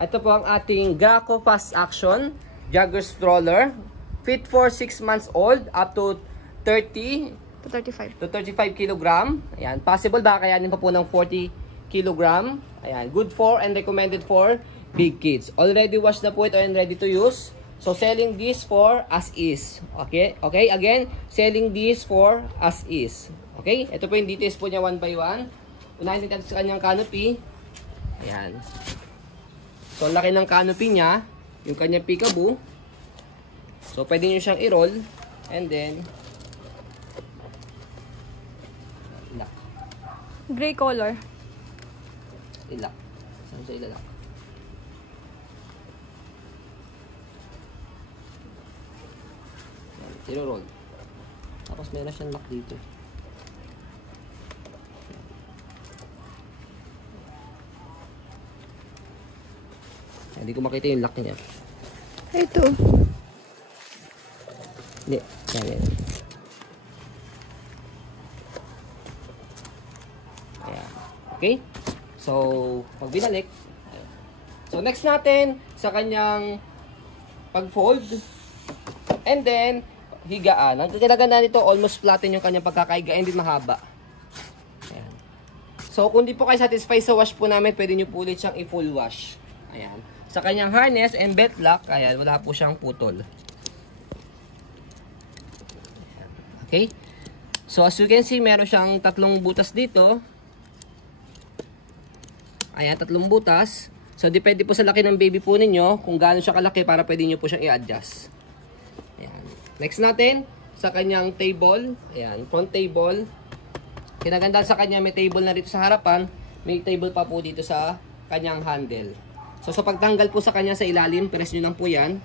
Ito po ang ating Graco Fast Action Jogger Stroller. Fit for 6 months old up to 30 to 35 kilogram. Ayan. Possible ba kayanin pa po ng 40 kilogram. Ayan. Good for and recommended for big kids. Already washed na po ito and ready to use. So, selling this for as is. Okay? Okay? Again, selling this for as is. Okay? Ito po yung details po niya one by one. Unahin natin sa kanyang canopy. Ayan. So, ang laki ng canopy niya. Yung kanyang peekaboo. So, pwede nyo siyang i-roll. And then, ilak. Gray color. Ilak. Saan siya ilalak? I-roll. Tapos meron siyang lock dito. Hindi ko makita yung lock niya. Ito. Hindi. Yan. Ayan. Okay? So, pag binalik. So, next natin sa kanyang pag-fold. And then, higaan. Ang kailangan nito, almost flatten yung kanyang pagkakaiga. Hindi mahaba. Ayan. So, kung di po kayo satisfied sa wash po namin, pwede nyo po ulit siyang i-full wash. Ayan. Sa kanyang harness and belt lock, ayan, wala po siyang putol. Okay? So, as you can see, meron siyang tatlong butas dito. Ayan, tatlong butas. So, depende po sa laki ng baby po ninyo kung gaano siya kalaki para pwede nyo po siyang i-adjust. Ayan. Next natin, sa kanyang table. Ayan, front table. Kinagandaan sa kanya, may table na dito sa harapan. May table pa po dito sa kanyang handle. So, sa pagtanggal po sa kanya sa ilalim, press nyo lang po yan.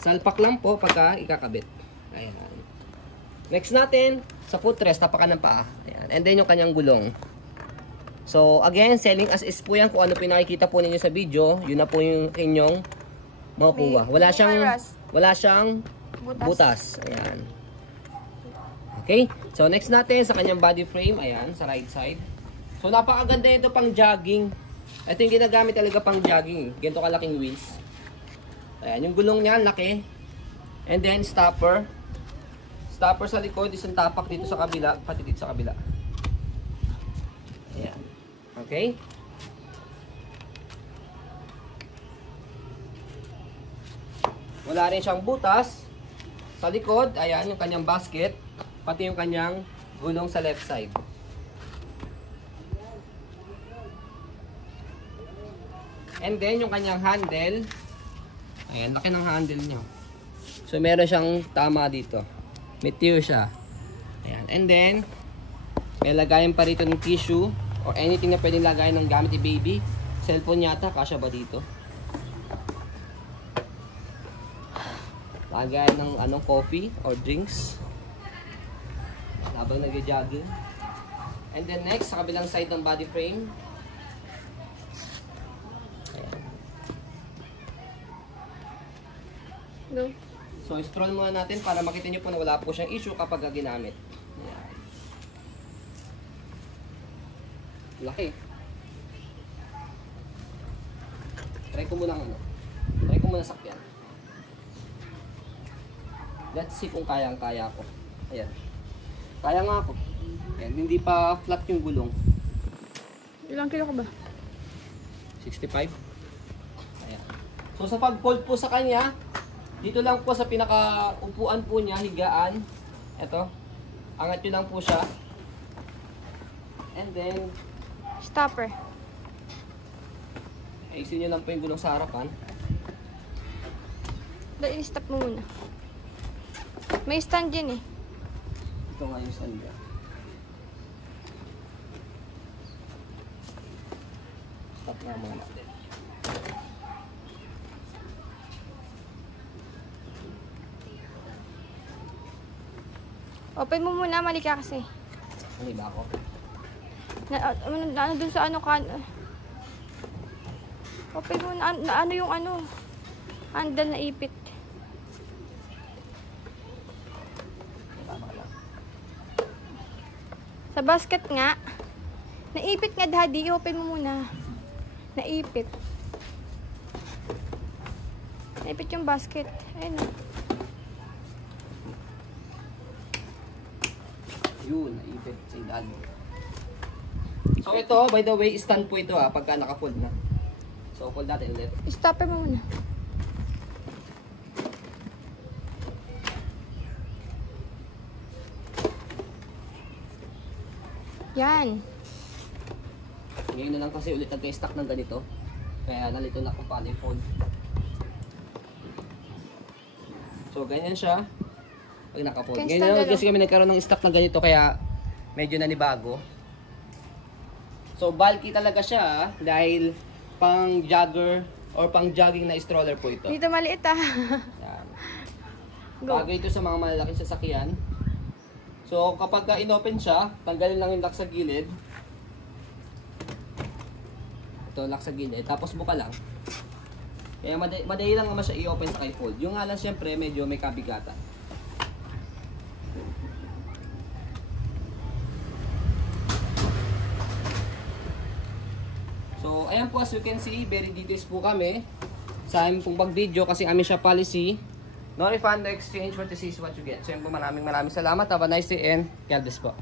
Salpak lang po pagka ikakabit. Ayan. Next natin, sa footrest, tapakan ng paa. Ayan. And then yung kanyang gulong. So, again, selling as is po yan. Kung ano pinakikita po ninyo sa video, yun na po yung inyong makukuha. Wala siyang butas. Ayan. Okay. So, next natin, sa kanyang body frame. Ayan, sa right side. So, napakaganda ito pang jogging. Ito yung ginagamit talaga pang jogging. Ganito kalaking wheels. Ayan, yung gulong niya, laki. And then, stopper. Stopper sa likod, isang tapak dito sa kabila, pati dito sa kabila. Ayan. Okay? Wala rin siyang butas. Sa likod, ayan, yung kanyang basket. Pati yung kanyang gulong sa left side. And then, yung kanyang handle. Ayan, laki ng handle niya. So, meron siyang tama dito. May tear siya. Ayan. And then, may lagayan pa rito ng tissue or anything na pwedeng lagayan ng gamit ni baby. Cellphone yata, kasya ba dito? Lagayan ng coffee or drinks. Habang nag-jogging. And then next, sa kabilang side ng body frame. No. So, scroll muna natin para makita nyo po na wala po siyang issue kapag ginamit. Ayan. Laki. Try ko muna sakyan. Let's see kung kayang-kaya ko. Ayan. Kaya nga ako. Ayan, hindi pa flat yung gulong. Ilang kilo ka ba? 65. Ayan. So, sa pag-fold po sa kanya, dito lang po sa pinaka-upuan po niya, higaan. Ito. Angat nyo lang po siya. And then, Stopper. ayusin nyo lang po yung gulong sa harapan. Dahil i-stop mo muna. May stand yan eh. Ito nga yung stand niya. Stop nga muna natin. Open mo muna, mali ka kasi. Mali ba ako? Ano dun sa ano ka? Open mo na, ano yung ano? Handle na ipit. Sa basket nga. Naipit nga, daddy. I-open mo muna. Naipit. Naipit yung basket. Ayun. Yun, naipit sa ilalim. So ito, by the way, stand po ito pagka naka-fold na. So fold natin ulit. Stop mo muna. Yan. Ngayon na lang kasi ulit nag-stock ng ganito. Kaya nalito na kung paano i-fold. So ganyan siya. Pag naka-fold. Okay, Ngayon na lang kasi kami nagkaroon ng stock ng ganito kaya medyo nanibago. So bulky talaga siya dahil pang jogger or pang jogging na stroller po ito. Dito maliit Yan. Bagay ito sa mga malalaking sasakyan. So kapag inopen siya, tanggalin lang yung lock sa gilid. Ito lock sa gilid, tapos buka lang. Kaya madali lang naman siya i-open sa i-fold. Yung nga lang syempre medyo may kabigatan. So ayan po, as you can see, very details po kami sa aming pong pag-video kasi amin siya policy. No refund, no exchange, what you see is what you get. So yun po, maraming salamat. Have a nice day and God bless po.